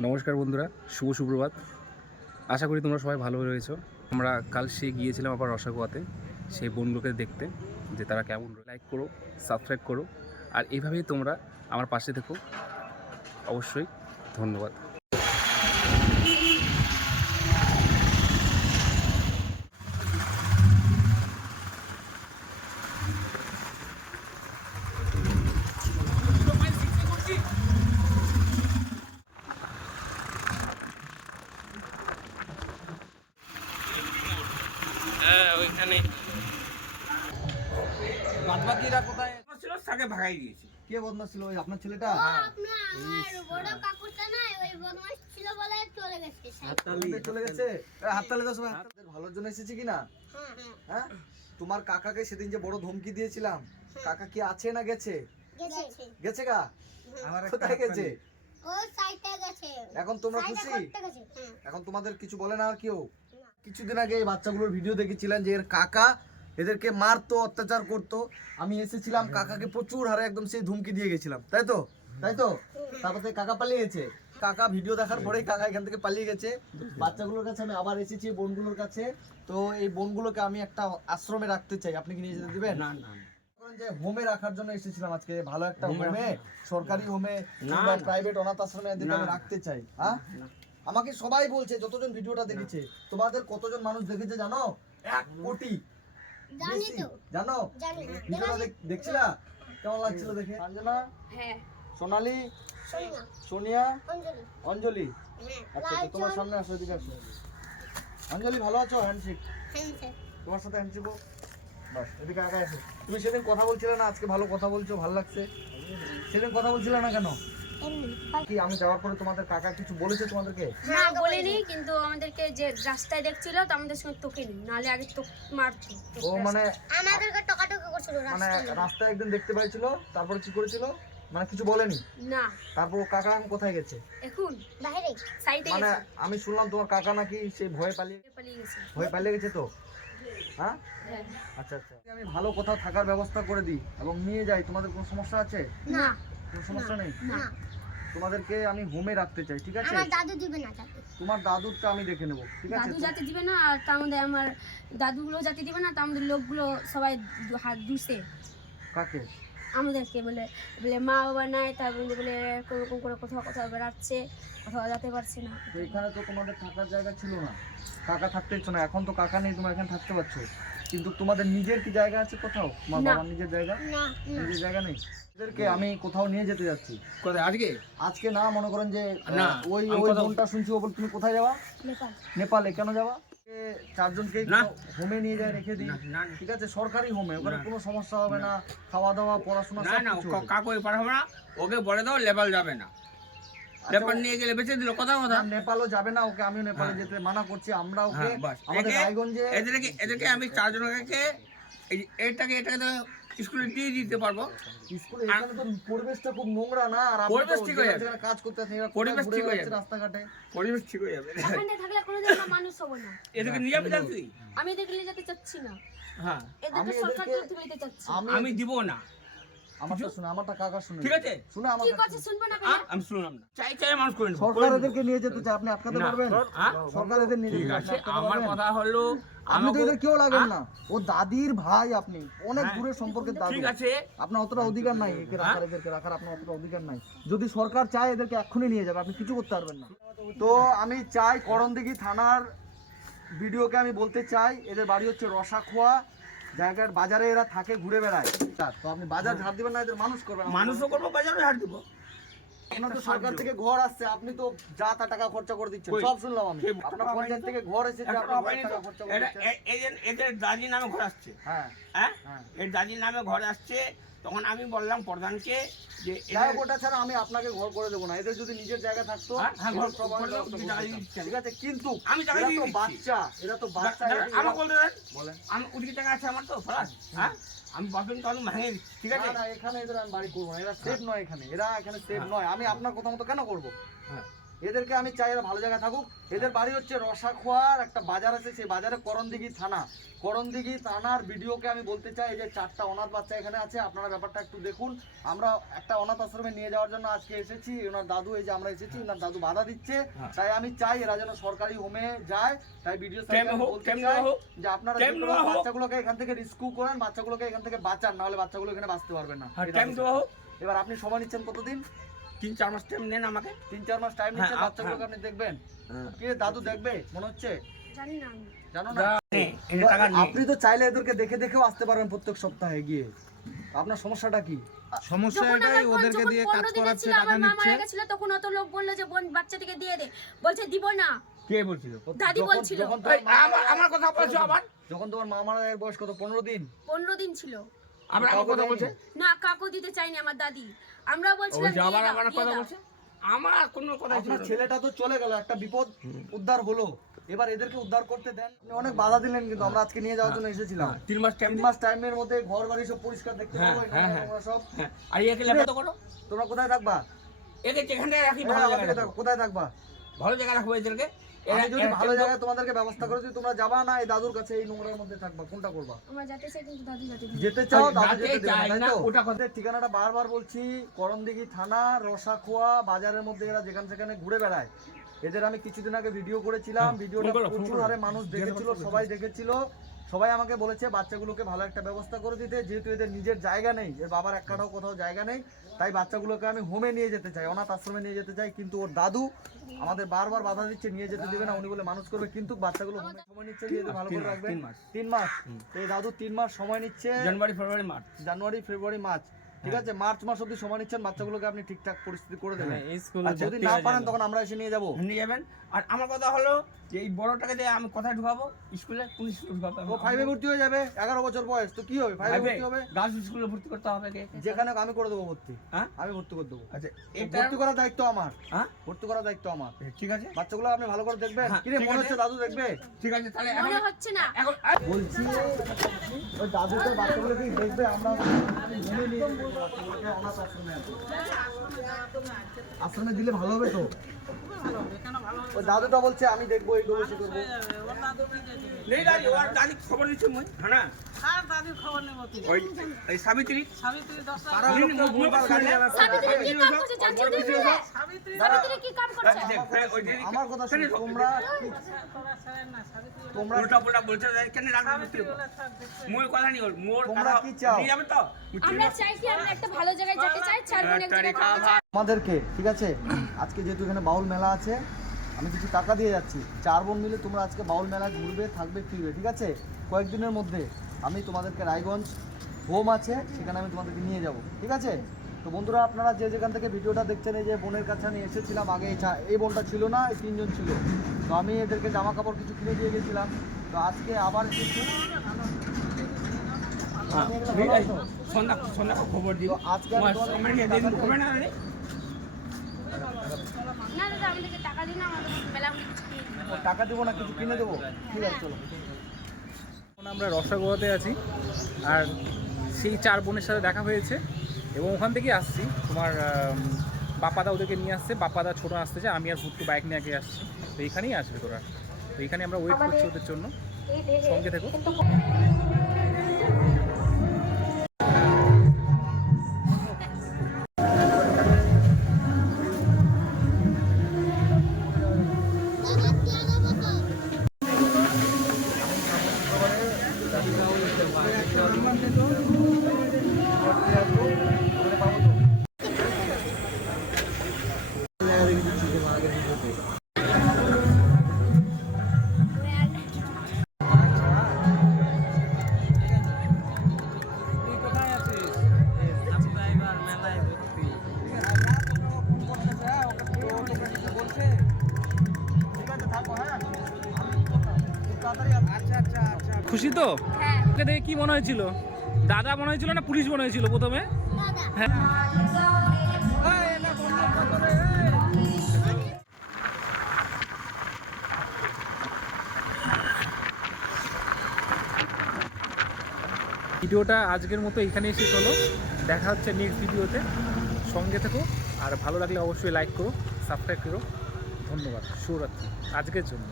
নমস্কার বন্ধুরা, শুভ সুপ্রভাত। আশা করি তোমরা সবাই ভালো রয়েছো। আমরা কাল গিয়েছিলাম আবার রসাগোয়াতে সেই বনগুলোকে দেখতে, যে তারা কেমন। লাইক করো, সাবস্ক্রাইব করো, আর এইভাবেই তোমরা আমার পাশে থেকো। অবশ্যই ধন্যবাদ। ওইখানে বাদবাকিরা কোথায় ছিল? তাকে ভাগাই দিয়েছি। কে বদমাশ ছিল? ওই আপনার ছেলেটা? আমার বড় কাকুটা না ওই বদমাশ ছিল বলে চলে গেছে। চলে গেছে। হাততালি দাও সবাই। আপনাদের ভালোর জন্য এসেছি কিনা? হ্যাঁ, তোমার কাকাকে সেদিন যে বড় ধমকি দিয়েছিলাম, কাকা কি আছে না গেছে? গেছে গা? কোথায় গেছে? ও সাইটে গেছে। এখন তোমরা খুশি? এখন তোমাদের কিছু বলে না আর কেউ? কিছুদিন আগে এই বাচ্চাগুলোর ভিডিও দেখেছিলেন যে এর কাকা এদেরকে মারতো, অত্যাচার করতো। আমি এসেছিলাম, কাকাকে প্রচুর হারে একদম সেই ধমকি দিয়ে গেছিলাম, তাই তো? তারপর থেকে কাকা পালিয়ে গেছে। কাকা ভিডিও দেখার পরেই কাকা এখান থেকে পালিয়ে গেছে। বাচ্চাগুলোর কাছে আমি আবার এসেছি, বোনগুলোর কাছে। তো এই বোনগুলোকে আমি একটা আশ্রমে রাখতে চাই, আপনি কি নিয়ে যেতে দিবেন? না না, যে হোমে রাখার জন্য এসেছিলাম আজকে, ভালো একটা হোমে, সরকারি হোমে কিংবা প্রাইভেট অনাথ আশ্রমে এদেরকে আমি রাখতে চাই। হ্যাঁ, আমাকে সবাই বলছে, যতজন ভিডিওটা দেখেছে, তোমাদের কতজন মানুষ দেখেছে জানো? 1 কোটি। জানি তো। জানো? জানি। ভিডিওটা দেখছিলা? কেমন লাগছিল দেখে? সঞ্জনা, হ্যাঁ। সোনালি, সোনিয়া, সোনিয়া, অঞ্জলি। অঞ্জলি। হ্যাঁ। আচ্ছা, তো তোমার সামনে আসো, এদিকে আসো। অঞ্জলি ভালো আছো? হ্যান্ডশেক। হ্যাঁ। তোমার সাথে হ্যান্ডশেক। বাস, এদিকে আগে আসো। তুমি সেদিন কথা বলছিলে না, আজকে ভালো কথা বলছো, ভালো লাগছে। সেদিন কথা বলছিলে না কেন? কি আমি যাওয়ার পরে তোমাদের কাকা কিছু বলেছে তোমাদেরকে? না বলেনি, কিন্তু আমাদেরকে যে রাস্তায় দেখছিল তো আমাদের সঙ্গে তোকে নি, নালে আগে তো মারতো। ও মানে আমাদেরকে টকাটকি করছিল মানে রাস্তায়। রাস্তায় একদিন দেখতে পাইছিল, তারপরে কি করেছিল? মানে কিছু বলেনি? না। তারপর কাকা এখন কোথায় গেছে? এখন বাইরে সাইডে মানে গেছে, আমি শুনলাম তোমার কাকা নাকি সেই ভয়ে পালিয়ে গেছে। গেছে তো? হ্যাঁ, হ্যাঁ। আচ্ছা আচ্ছা, আমি ভালো কোথাও থাকার ব্যবস্থা করে দিই এবং নিয়ে যাই। তোমাদের কোনো সমস্যা আছে? না কোনো সমস্যা নেই? না, তোমাদেরকে আমি হোমে রাখতে চাই, ঠিক আছে? আমার দাদু দিবে না যাতে। তোমার দাদুরটা আমি দেখে নেবো, ঠিক আছে? দাদু যাতে দিবে না, আর তার মধ্যে আমার দাদুগুলো যাতে দিবে না, তার মধ্যে লোকগুলো সবাই হাত দুষে কাকে? আমাদেরকে বলে বলে মা বাবা নাই, তার মধ্যে বলে এরকম করে কোথাও কোথাও বেড়াচ্ছে, কোথাও যেতে পারছে না। তো এখানে তো তোমাদের থাকার জায়গা ছিল না, কাকা থাকতে ইচ্ছো না, এখন তো কাকা নেই, তোমরা এখানে থাকতে পারছো। কিন্তু তোমাদের নিজের কি জায়গা আছে কোথাও? তোমার না। বাবার নিজের জায়গা? না নিজের জায়গা নেই। এদেরকে আমি কোথাও নিয়ে যেতে যাচ্ছি। কোথায় আজকে? আজকে না, মনে করেন যে না, ওই আমি ওই কোথাও- বোনটা শুনছি, ও বলে তুমি কোথায় যাবা? নেপাল। নেপালে। কেন যাবা? চারজনকে না। হোমে নিয়ে যায় রেখে দিই, না, না, না। ঠিক আছে? সরকারি হোমে, ওখানে না। কোনো সমস্যা হবে না, খাওয়া দাওয়া, পড়াশোনা না সব না, কিছু হবে। কাকু পাঠাবো না, ওকে বলে দাও লেবাল যাবে না। লেবাল নিয়ে গেলে বেঁচে দিল, কথা কথা। আর নেপালও যাবে না, ওকে আমিও নেপালে হ্যাঁ। যেতে মানা করছি। আমরা ওকে হ্যাঁ, বাস। আমাদের রায়গঞ্জে এদেরকে আমি 4 জনকে এটাকে তো স্কুলে দিয়ে দিতে পারবো। স্কুলে এখানে তো পরিবেশটা খুব নোংরা না, আর আপনি পরিবেশ তো ঠিক হয়ে যাবে। যেখানে কাজ করতে আছেন, এরা পরিবেশ ঘুরে ঠিক হয়ে বেড়াচ্ছে যাবে। রাস্তাঘাটে। পরিবেশ ঠিক হয়ে যাবে। এখানে থাকলে কোনোদিন আমরা মানুষ হবো না। এদেরকে নিয়ে যাবি না তুই? আমি এদেরকে নিয়ে যেতে চাচ্ছি না, হ্যাঁ, এদেরকে সরকার তুলে দিতে চাচ্ছি। আমি দিব না, আমারটা শুনে, আমারটা কাকা শুনে, ঠিক আছে? শুনে আমার কি করছে শুনবো না কেন? আমি শুনলাম না। চাই চাই মানুষ করে নেবো। সরকার এদেরকে নিয়ে যেতে চায়, আপনি আটকাতে না, পারবেন? হ্যাঁ? সরকার এদের নিয়ে ঠিক যেতে আছে, আটকাতে আমার পারবেন? কথা হলো আপনি তো আমাকে- এদের কেউ লাগেন না, ও দাদির ভাই, আপনি অনেক হ্যাঁ। দূরের সম্পর্কের দাদু। ঠিক আছে, আপনার অতটা অধিকার নাই একে রাখার, এদেরকে রাখার আপনার অতটা অধিকার নাই। যদি সরকার চায় এদেরকে এক্ষুনি নিয়ে যাবে, আপনি কিছু করতে পারবেন না। তো আমি চাই করণদিঘি থানার ভিডিওকে আমি বলতে চাই, এদের বাড়ি হচ্ছে রসাখোয়া জায়গার বাজারে এরা থাকে, ঘুরে বেড়ায়। তো আপনি বাজার ঝাড় দিবেন না, এদের মানুষ করবেন। মানুষও করবো, বাজারে হার দিব। আপনার তো সরকার থেকে ঘর আসছে, আপনি তো যা তা টাকা খরচা করে দিচ্ছেন, কই? সব শুনলাম আমি। সেই আপনার টাকা পঞ্চায়েত পাইনি তো? থেকে ঘর এসেছে, একটা আপনার পাইনি তো? টাকা খরচা করে দিচ্ছেন। এদের দাদির নামে ঘর আসছে। হ্যাঁ, হ্যাঁ, হ্যাঁ। এর দাদির নামে ঘর আসছে। তখন আমি বললাম প্রধানকে যে যাই হোক, ওটা ছাড়া আমি আপনাকে ঘর করে দেবো না। এদের যদি নিজের জায়গা থাকতো, হ্যাঁ, হ্যাঁ, এদের ঘর সব আমি করে দেবো, ব্যবস্থা তুমি করে জায়গা দিতাম। দিচ্ছি আমি। ঠিক আছে, কিন্তু আমি জায়গা এরা দিয়ে তো দিচ্ছি। বাচ্চা, এরা তো বাচ্চা। আমার বলতে দেন, বলেন। আমি ওদিকে টাকা আছে আমার তো ফরাস। হ্যাঁ, আমি বাথরুম তো আমি ভেঙে দিচ্ছি, ঠিক আছে? না, না, এখানে এদের আমি বাড়ি করবো না, এরা সেফ নয় এখানে, এরা এখানে সেফ হ্যাঁ। নয়। আমি আপনার কথা মতো কেন করবো? হ্যাঁ, এদেরকে আমি চাই এরা ভালো জায়গায় থাকুক। এদের বাড়ি হচ্ছে রসাখোয়ার একটা বাজার আছে, সেই বাজারে করণদিঘি থানা। করণদিঘি থানার ভিডিওকে আমি বলতে চাই, এই যে 4টা অনাথ বাচ্চা এখানে আছে, আপনারা ব্যাপারটা একটু দেখুন। আমরা একটা অনাথ আশ্রমে নিয়ে যাওয়ার জন্য আজকে এসেছি, ওনার দাদু, এই যে আমরা এসেছি, ওনার দাদু বাধা দিচ্ছে। তাই আমি চাই এরা যেন সরকারি হোমে যায়। তাই ভিডিও বলতে চাই যে আপনারা বাচ্চাগুলোকে এখান থেকে রেস্কিউ করেন, বাচ্চাগুলোকে এখান থেকে বাঁচান, নাহলে বাচ্চাগুলো এখানে বাঁচতে পারবে না। এবার আপনি সময় নিচ্ছেন কতদিন? 3-4 মাস টাইম নেন আমাকে। 3-4 মাস টাইম নিচ্ছেন, বাচ্চাগুলোকে আপনি দেখবেন। কি দাদু দেখবে মনে হচ্ছে? জানি না আমি। জানো না? আপনি তো চাইলে এদেরকে দেখে দেখেও আসতে পারবেন প্রত্যেক সপ্তাহে গিয়ে। আপনার সমস্যাটা কি? সমস্যা এটাই, ওদেরকে দিয়ে কাজ করাচ্ছে, টাকা নিচ্ছে। মারা গেছিল তখন অত লোক বললো যে বোন বাচ্চাটিকে দিয়ে দে, বলছে দিব না। কে বলছিল? দাদি বলছিল। আমার কথা বলছো আবার? যখন তোমার মা মারা যায় বয়স কত? 15 দিন। 15 দিন ছিল। আবার আমার কথা বলছে? না, কাকু দিতে চাইনি আমার দাদি। আমরা বলছিলাম ওই যে আবার আমার কথা বলছে? আমার কোনো কথা ছিল আপনার না। ছেলেটা তো চলে গেল, একটা বিপদ উদ্ধার হলো, এবার এদেরকে উদ্ধার করতে দেন। আপনি অনেক বাধা দিলেন, কিন্তু আমরা আজকে নিয়ে যাওয়ার জন্য এসেছিলাম। 3 মাস টাইম 3 মাস টাইমের মধ্যে ঘর বাড়ি সব পরিষ্কার দেখতে পাবো। আমরা সব আর একে লেপা তো করো। তোমরা কোথায় থাকবা? একে যেখানে রাখি ভালো আমাদেরকে জায়গায় দেখো, কোথায় থাকবা? ভালো জায়গায় রাখবো এদেরকে। আমি যদি ভালো জায়গায় তোমাদেরকে ব্যবস্থা করে দিই, তোমরা যাবা না এই দাদুর কাছে এই নোংরার মধ্যে থাকবা? কোনটা করবা? আমরা যেতে চাই কিন্তু দাদু যেতে দিবে না। যেতে চাও দাদু যাতে যেতে দেবে না, চাই তাই না, তো? ওটা কথা। ঠিকানাটা বারবার বলছি, করণদিঘি থানা, রসাখোয়া বাজারের মধ্যে এরা যেখানে সেখানে ঘুরে বেড়ায়। এদের আমি কিছুদিন আগে ভিডিও করেছিলাম, ভিডিওটা প্রচুর হারে মানুষ দেখেছিল, সবাই দেখেছিল। সবাই আমাকে বলেছে বাচ্চাগুলোকে ভালো একটা ব্যবস্থা করে দিতে, যেহেতু এদের নিজের জায়গা নেই, এর বাবার এক কাঠাও কোথাও জায়গা নেই, তাই বাচ্চাগুলোকে আমি হোমে নিয়ে যেতে চাই, অনাথ আশ্রমে নিয়ে যেতে চাই। কিন্তু ওর দাদু আমাদের বারবার বাধা দিচ্ছে, নিয়ে যেতে দেবে না, উনি বলে মানুষ করবে। কিন্তু বাচ্চাগুলো হোমে সময় নিচ্ছে, যেহেতু ভালো করে রাখবেন। 3 মাস। এই দাদু 3 মাস সময় নিচ্ছে, জানুয়ারি ফেব্রুয়ারি মার্চ। জানুয়ারি ফেব্রুয়ারি মার্চ, ঠিক আছে, মার্চ মাস অবধি সময় নিচ্ছেন, বাচ্চাগুলোকে আপনি ঠিকঠাক পরিস্থিতি করে দেবেন। আর যদি না পারেন তখন আমরা এসে নিয়ে যাবো। নিয়ে যাবেন। আর আমার কথা হলো যে এই বড়টাকে দিয়ে আমি কোথায় ঢুকাবো? স্কুলে? কোন স্কুলে ঢুকাবো? ও 5-এ ভর্তি হয়ে যাবে, 11 বছর বয়স, তো কি হবে? 5-এ ভর্তি হবে, গার্লস স্কুলে ভর্তি করতে হবে। যেখানে আমি করে দেবো ভর্তি। হ্যাঁ, আমি ভর্তি করে দেবো। আচ্ছা এটা ভর্তি করার দায়িত্ব আমার। হ্যাঁ, ভর্তি করার দায়িত্ব আমার। ঠিক আছে, বাচ্চাগুলো আপনি ভালো করে দেখবেন। হ্যাঁ, কি রে ঠিক মনে আছে। হচ্ছে দাদু দেখবে? ঠিক আছে। তাহলে মনে হচ্ছে না। এখন বলছি ওই দাদুকে বাচ্চাগুলোকে দেখবে, আমরা মনে নিয়ে যাবো বাচ্চাগুলোকে অনাথ আশ্রমে আছে। আশ্রমে দিলে ভালো হবে তো? ওই দাদুটা বলছে আমি দেখবো, এই করবো, সে করবো। নেই দাদি, ওর দাদি খবর দিচ্ছে মই। হ্যাঁ না, ওই এই সাবিত্রী তারা লোক তো ভুলভাল গাড়ি চালাচ্ছে। সাবিত্রী কি কাম করছে জানতে দিবে? সাবিত্রী কি কাম করছে? আমার কথা শুনো, তোমরা উল্টা পুল্টা বলছে, কেন রাখবি? মোর কথা নেই, মোর তোমরা কি চাও? নিয়ে যাবে তো? আমরা চাই কি আমরা একটা ভালো জায়গায় যেতে চাই, চার বোন এক জায়গায় থাকতে চাই। আমাদেরকে, ঠিক আছে, আজকে যেহেতু এখানে বাউল মেলা আছে, আমি কিছু টাকা দিয়ে যাচ্ছি, 4 বোন মিলে তোমরা আজকে বাউল মেলা ঘুরবে, থাকবে, ফিরবে, ঠিক আছে? কয়েকদিনের মধ্যে আমি তোমাদেরকে রায়গঞ্জ হোম আছে, সেখানে আমি তোমাদেরকে নিয়ে যাব, ঠিক আছে? তো বন্ধুরা, আপনারা যে যেখান থেকে ভিডিওটা দেখছেন, এই যে বোনের কাছে আমি এসেছিলাম আগে, এই বোনটা ছিল না, এই 3 জন ছিল। তো আমি এদেরকে জামা কাপড় কিছু কিনে দিয়ে গেছিলাম, তো আজকে আবার এসেছি। সন্ধ্যা খবর দিব। তো আজকে আমি তোমাদেরকে হবে না রে? না দাদা, আমাদেরকে টাকা দিন, আমাদের মেলা কিছু কিনে দিন। টাকা দেবো না, কিছু কিনে দেবো, ঠিক আছে? চলো। এখন আমরা রসাগোয়াতে আছি, আর সেই 4 বোনের সাথে দেখা হয়েছে, এবং ওখান থেকেই আসছি। তোমার বাপ্পাদা ওদেরকে নিয়ে আসছে, বাপ্পাদা ছোটো আসতেছে, আমি আর ভুট্টু বাইক নিয়ে আগে আসছি। তো এইখানেই আসবে তোরা, তো এইখানে আমরা ওয়েট করছি ওদের জন্য, সঙ্গে থেকো। খুশি তো? হ্যাঁ ওকে দেখে কি মনে হয়েছিল? দাদা মনে হয়েছিল না পুলিশ মনে হয়েছিল প্রথমে? দাদা হ্যাঁ, ভিডিওটা আজকের মতো এখানেই শেষ হলো। দেখা হচ্ছে নেক্সট ভিডিওতে, সঙ্গে থেকো। আর ভালো লাগলে অবশ্যই লাইক করো, সাবস্ক্রাইব করো। ধন্যবাদ, শুভরাত্রি আজকের জন্য।